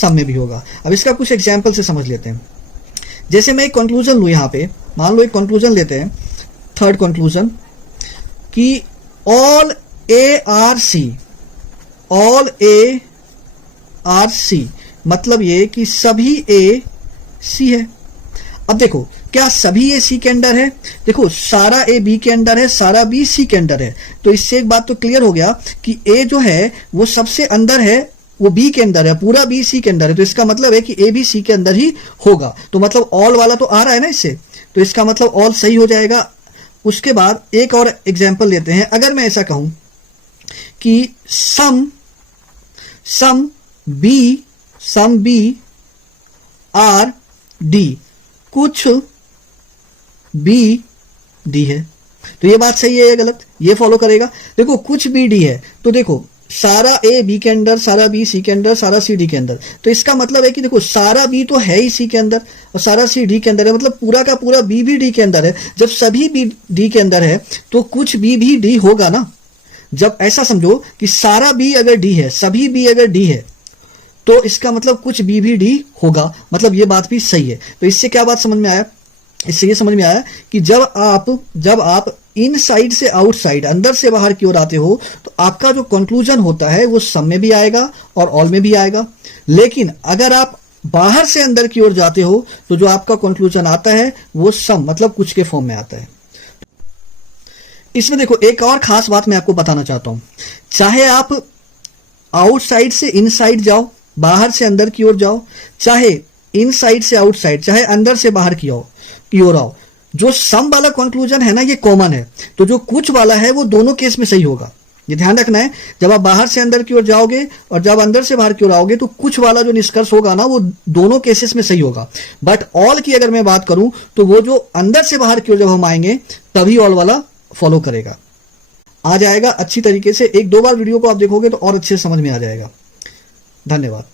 सम में भी होगा। अब इसका कुछ एग्जाम्पल से समझ लेते हैं। जैसे मैं एक कंक्लूजन लूँ यहाँ पे, मान लो एक कंक्लूजन लेते हैं, थर्ड कंक्लूजन, कि all A R C, all A R C, मतलब ये कि सभी ए सी है। अब देखो, क्या सभी ए सी के अंदर है? देखो, सारा ए बी के अंदर है, सारा बी सी के अंदर है। तो इससे एक बात तो क्लियर हो गया कि ए जो है वो सबसे अंदर है, वो बी के अंदर है, पूरा बी सी के अंदर है। तो इसका मतलब है कि ए बी सी के अंदर ही होगा। तो मतलब ऑल वाला तो आ रहा है ना इससे, तो इसका मतलब ऑल सही हो जाएगा। उसके बाद एक और एग्जाम्पल लेते हैं। अगर मैं ऐसा कहूं कि सम बी आर डी, कुछ बी डी है, तो ये बात सही है या गलत? ये फॉलो करेगा। देखो, कुछ बी डी है, तो देखो सारा ए बी के अंदर, सारा बी सी के अंदर, सारा सी डी के अंदर। तो इसका मतलब है कि देखो, सारा बी तो है ही सी के अंदर और सारा सी डी के अंदर है, मतलब पूरा का पूरा बी भी डी के अंदर है। जब सभी बी डी के अंदर है तो कुछ बी भी डी होगा ना। जब ऐसा समझो कि सारा बी अगर डी है, सभी बी अगर डी है, तो इसका मतलब कुछ बी भी डी होगा, मतलब ये बात भी सही है। तो इससे क्या बात समझ में आया? इससे ये समझ में आया कि जब आप इनसाइड से आउटसाइड, अंदर से बाहर की ओर आते हो, तो आपका जो कंक्लूजन होता है वो सम में भी आएगा और ऑल में भी आएगा। लेकिन अगर आप बाहर से अंदर की ओर जाते हो तो जो आपका कंक्लूजन आता है वो सम, मतलब कुछ के फॉर्म में आता है। इसमें देखो, एक और खास बात मैं आपको बताना चाहता हूं। चाहे आप आउटसाइड से इनसाइड जाओ, बाहर से अंदर की ओर जाओ, चाहे इनसाइड से आउटसाइड, चाहे अंदर से बाहर की ओर आओ, जो सम वाला कंक्लूजन है ना, ये कॉमन है। तो जो कुछ वाला है वो दोनों केस में सही होगा। ये ध्यान रखना है, जब आप बाहर से अंदर की ओर जाओगे और जब अंदर से बाहर की ओर आओगे, तो कुछ वाला जो निष्कर्ष होगा ना, वो दोनों केसेस में सही होगा। बट ऑल की अगर मैं बात करूं, तो वो जो अंदर से बाहर की ओर जब हम आएंगे तभी ऑल वाला फॉलो करेगा, आ जाएगा अच्छी तरीके से। एक दो बार वीडियो को आप देखोगे तो और अच्छे से समझ में आ जाएगा। धन्यवाद।